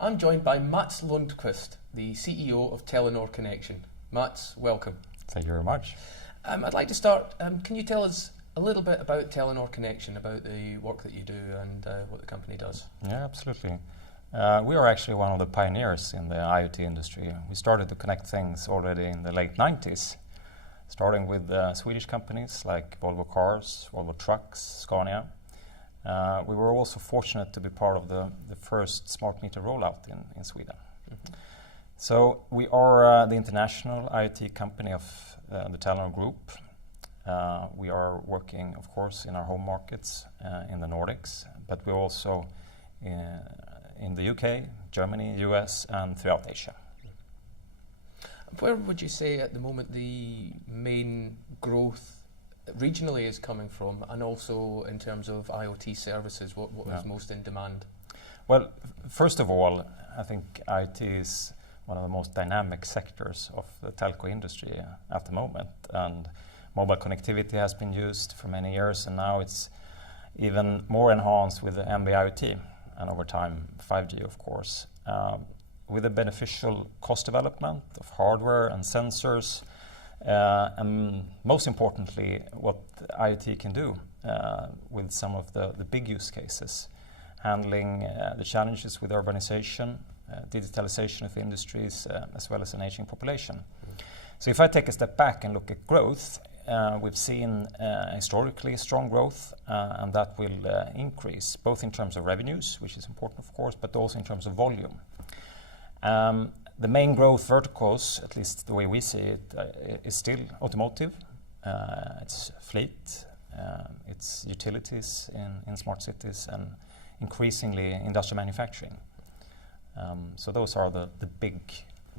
I'm joined by Mats Lundquist, the CEO of Telenor Connexion. Mats, welcome. Thank you very much. I'd like to start, can you tell us a little bit about Telenor Connexion, about the work that you do and what the company does? Yeah, absolutely. We are actually one of the pioneers in the IoT industry. We started to connect things already in the late 90s, starting with Swedish companies like Volvo Cars, Volvo Trucks, Scania. We were also fortunate to be part of the first smart meter rollout in Sweden. Mm-hmm. So we are the international IoT company of the Telenor Group. We are working, of course, in our home markets in the Nordics, but we're also in the UK, Germany, US, and throughout Asia. Where would you say at the moment the main growth regionally is coming from, and also in terms of IoT services, what is most in demand? Well, first of all, I think IoT is one of the most dynamic sectors of the telco industry at the moment, and mobile connectivity has been used for many years, and now it's even more enhanced with the NB-IoT, and over time 5G, of course, with a beneficial cost development of hardware and sensors. And most importantly, what IoT can do with some of the big use cases, handling the challenges with urbanization, digitalization of industries, as well as an aging population. Mm. So if I take a step back and look at growth, we've seen historically strong growth, and that will increase both in terms of revenues, which is important, of course, but also in terms of volume. The main growth verticals, at least the way we see it, is still automotive, it's fleet, it's utilities in smart cities, and increasingly industrial manufacturing. So those are the big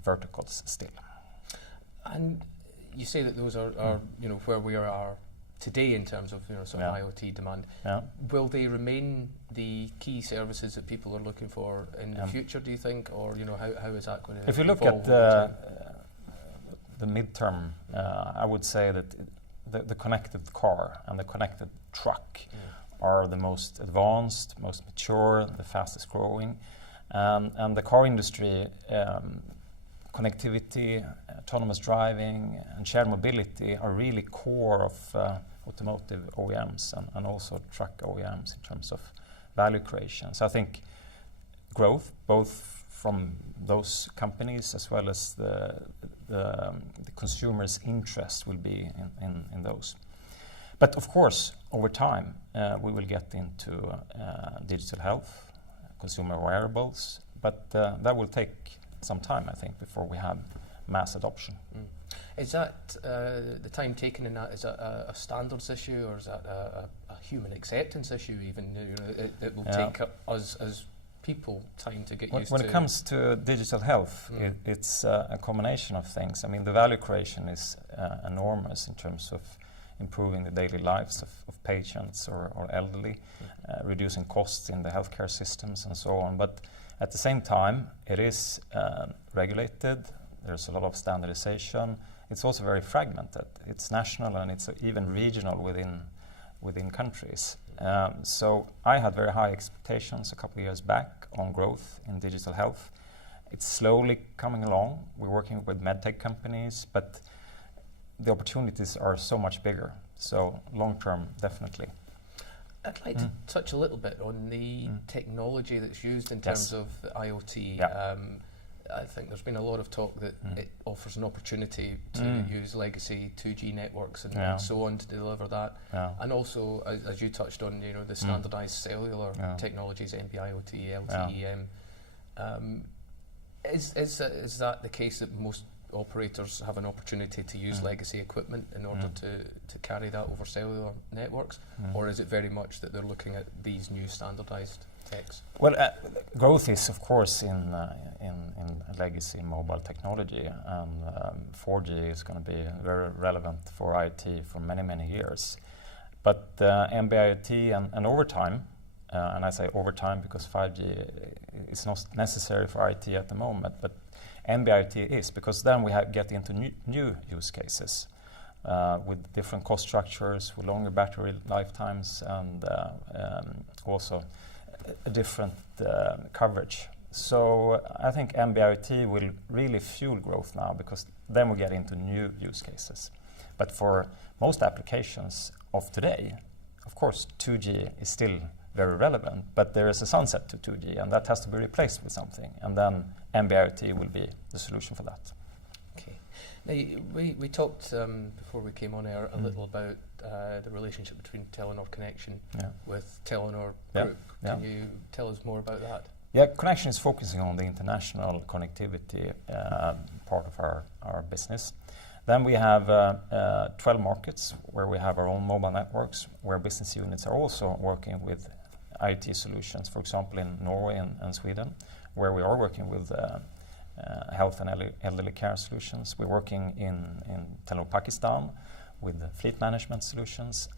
verticals still. And you say that those are where we are today in terms of sort of IoT demand. Yeah. Will they remain the key services that people are looking for in the future, do you think, or how is that going to? If you look at the midterm, I would say that the connected car and the connected truck are the most advanced, most mature, the fastest growing, and the car industry. Connectivity, autonomous driving, and shared mobility are really core of automotive OEMs and also truck OEMs in terms of value creation. So I think growth, both from those companies as well as the consumer's interest, will be in those. But of course, over time, we will get into digital health, consumer wearables, but that will take some time, I think, before we have mass adoption. Mm. Is that the time taken in that? Is that a standards issue, or is that a human acceptance issue? Even it will take us as people time to get used to. When it comes to digital health, it's a combination of things. I mean, the value creation is enormous in terms of improving the daily lives of patients or elderly, reducing costs in the healthcare systems and so on. But at the same time, it is regulated. There's a lot of standardization. It's also very fragmented. It's national and it's even regional within countries. So I had very high expectations a couple of years back on growth in digital health. It's slowly coming along. We're working with medtech companies, but the opportunities are so much bigger. So long term, definitely. I'd like to touch a little bit on the technology that's used in terms of IoT. Yeah. I think there's been a lot of talk that it offers an opportunity to use legacy 2G networks and so on to deliver that. Yeah. And also, as you touched on, the standardized cellular technologies, NB-IoT, LTE-M. Is that the case that most operators have an opportunity to use legacy equipment in order to carry that over cellular networks, or is it very much that they're looking at these new standardized techs? Well, growth is of course in legacy mobile technology, and 4G is going to be very relevant for IoT for many years. But NB-IoT and over time, and I say over time because 5G is not necessary for IoT at the moment, but NB-IoT is, because then we get into new use cases with different cost structures, with longer battery lifetimes, and also a different coverage So I think NB-IoT will really fuel growth now, because then we get into new use cases. But for most applications of today, of course, 2G is still very relevant, but there is a sunset to 2G, and that has to be replaced with something. And then NB-IoT will be the solution for that. Okay. Now, we talked before we came on air a little about the relationship between Telenor Connexion with Telenor Group. Can you tell us more about that? Yeah, Connexion is focusing on the international connectivity part of our business. Then we have 12 markets where we have our own mobile networks, where business units are also working with IoT solutions, for example, in Norway and Sweden, where we are working with health and elderly care solutions. We're working in Telenor Pakistan with fleet management solutions.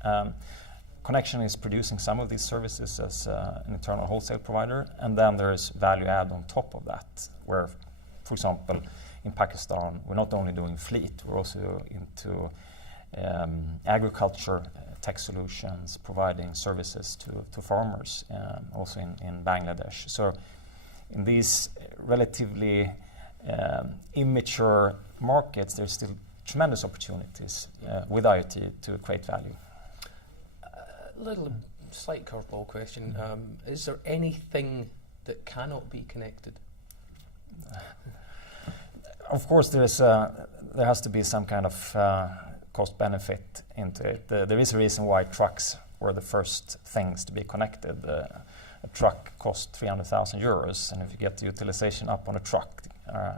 Connexion is producing some of these services as an internal wholesale provider, and then there is value add on top of that, where, for example, in Pakistan, we're not only doing fleet, we're also into agriculture tech solutions, providing services to farmers, also in Bangladesh. So in these relatively immature markets, there's still tremendous opportunities with IoT to create value. Little slight curveball question. Is there anything that cannot be connected? Of course, there has to be some kind of cost benefit into it. There is a reason why trucks were the first things to be connected. A truck costs 300,000 euros, and if you get the utilization up on a truck,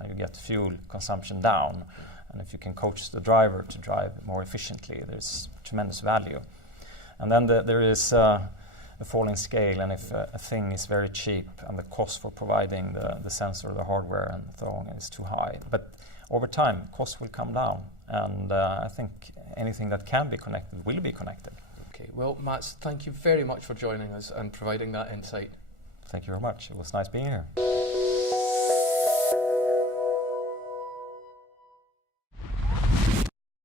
you get fuel consumption down. And if you can coach the driver to drive more efficiently, there's tremendous value. And then there is a falling scale, and if a thing is very cheap and the cost for providing the sensor, the hardware and so on is too high. But over time, costs will come down, and I think anything that can be connected will be connected. Okay, well, Mats, thank you very much for joining us and providing that insight. Thank you very much. It was nice being here.